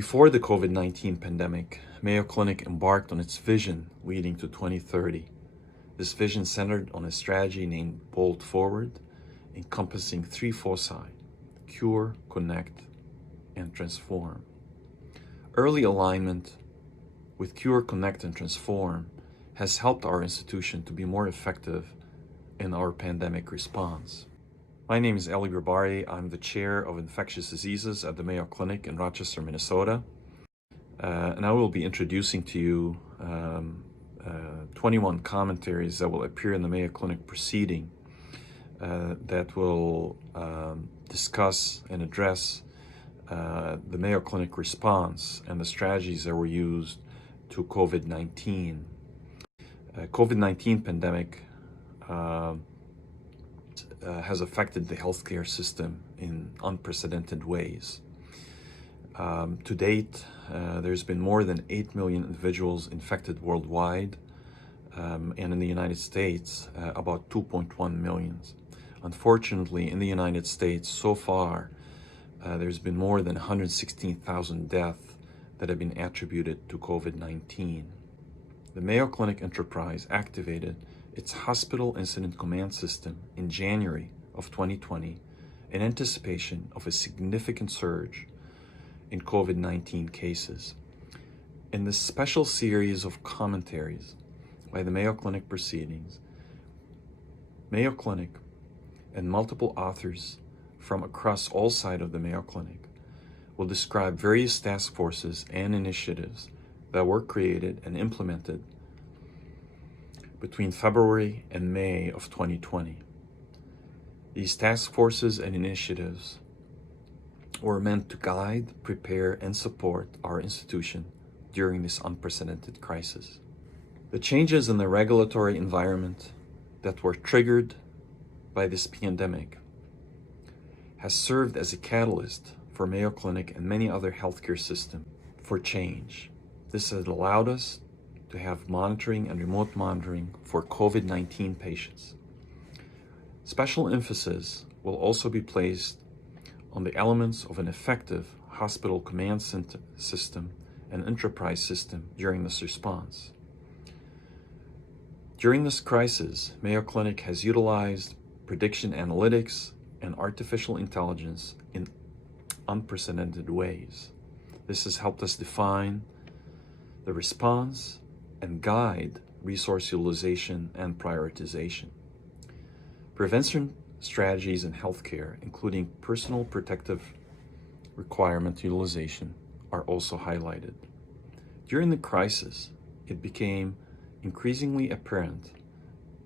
Before the COVID-19 pandemic, Mayo Clinic embarked on its vision leading to 2030. This vision centered on a strategy named Bold Forward, encompassing three foci: cure, connect, and transform. Early alignment with cure, connect, and transform has helped our institution to be more effective in our pandemic response. My name is Eli Grabari. I'm the chair of infectious diseases at the Mayo Clinic in Rochester, Minnesota. And I will be introducing to you 21 commentaries that will appear in the Mayo Clinic proceeding that will discuss and address the Mayo Clinic response and the strategies that were used to COVID-19. COVID-19 pandemic has affected the healthcare system in unprecedented ways. To date, there's been more than 8 million individuals infected worldwide, and in the United States, about 2.1 million. Unfortunately, in the United States, so far, there's been more than 116,000 deaths that have been attributed to COVID-19. The Mayo Clinic enterprise activated its Hospital Incident Command System in January of 2020 in anticipation of a significant surge in COVID-19 cases. In this special series of commentaries by the Mayo Clinic Proceedings, Mayo Clinic and multiple authors from across all sides of the Mayo Clinic will describe various task forces and initiatives that were created and implemented between February and May of 2020. These task forces and initiatives were meant to guide, prepare, and support our institution during this unprecedented crisis. The changes in the regulatory environment that were triggered by this pandemic has served as a catalyst for Mayo Clinic and many other healthcare systems for change. This has allowed us to have monitoring and remote monitoring for COVID-19 patients. Special emphasis will also be placed on the elements of an effective hospital command system and enterprise system during this response. During this crisis, Mayo Clinic has utilized prediction analytics and artificial intelligence in unprecedented ways. This has helped us define the response and guide resource utilization and prioritization. Prevention strategies in healthcare, including personal protective requirement utilization, are also highlighted. During the crisis, it became increasingly apparent,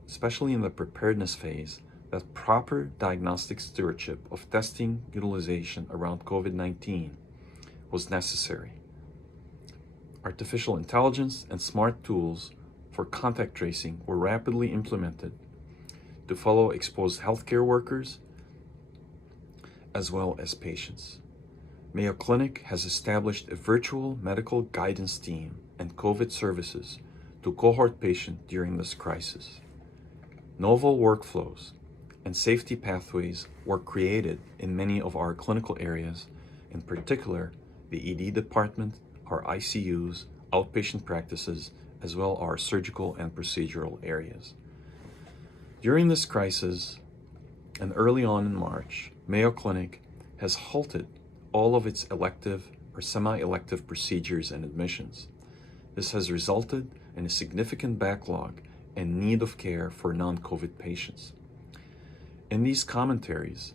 especially in the preparedness phase, that proper diagnostic stewardship of testing utilization around COVID-19 was necessary. Artificial intelligence and smart tools for contact tracing were rapidly implemented to follow exposed healthcare workers as well as patients. Mayo Clinic has established a virtual medical guidance team and COVID services to cohort patients during this crisis. Novel workflows and safety pathways were created in many of our clinical areas, in particular the ED department, our ICUs, outpatient practices, as well as our surgical and procedural areas. During this crisis, and early on in March, Mayo Clinic has halted all of its elective or semi-elective procedures and admissions. This has resulted in a significant backlog and need of care for non-COVID patients. In these commentaries,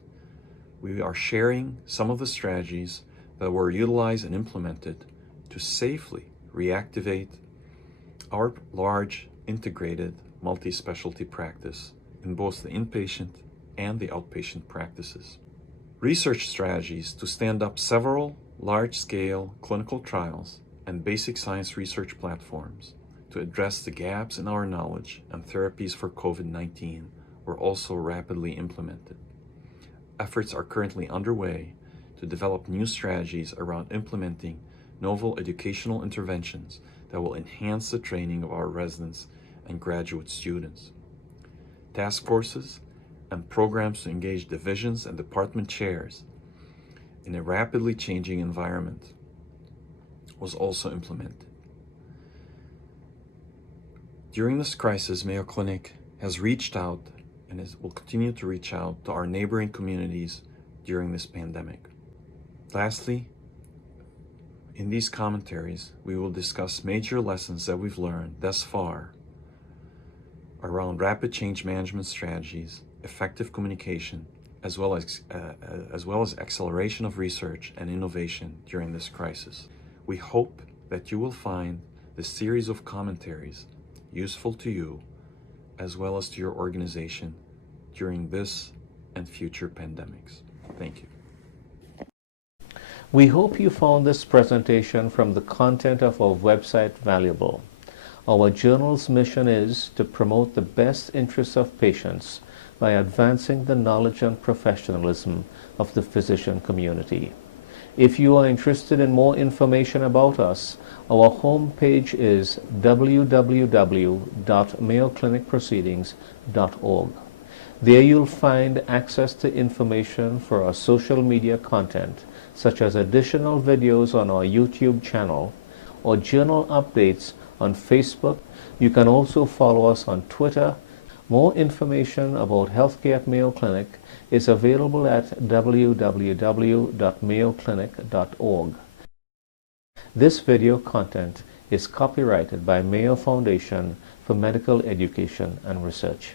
we are sharing some of the strategies that were utilized and implemented to safely reactivate our large integrated multi-specialty practice in both the inpatient and the outpatient practices. Research strategies to stand up several large-scale clinical trials and basic science research platforms to address the gaps in our knowledge and therapies for COVID-19 were also rapidly implemented. Efforts are currently underway to develop new strategies around implementing novel educational interventions that will enhance the training of our residents and graduate students. Task forces and programs to engage divisions and department chairs in a rapidly changing environment was also implemented. During this crisis, Mayo Clinic has reached out and will continue to reach out to our neighboring communities during this pandemic. Lastly, in these commentaries, we will discuss major lessons that we've learned thus far around rapid change management strategies, effective communication, as well as acceleration of research and innovation during this crisis. We hope that you will find this series of commentaries useful to you as well as to your organization during this and future pandemics. Thank you. We hope you found this presentation from the content of our website valuable. Our journal's mission is to promote the best interests of patients by advancing the knowledge and professionalism of the physician community. If you are interested in more information about us, our homepage is www.mayoclinicproceedings.org. There you'll find access to information for our social media content, such as additional videos on our YouTube channel or journal updates on Facebook. You can also follow us on Twitter. More information about healthcare at Mayo Clinic is available at www.mayoclinic.org. This video content is copyrighted by Mayo Foundation for Medical Education and Research.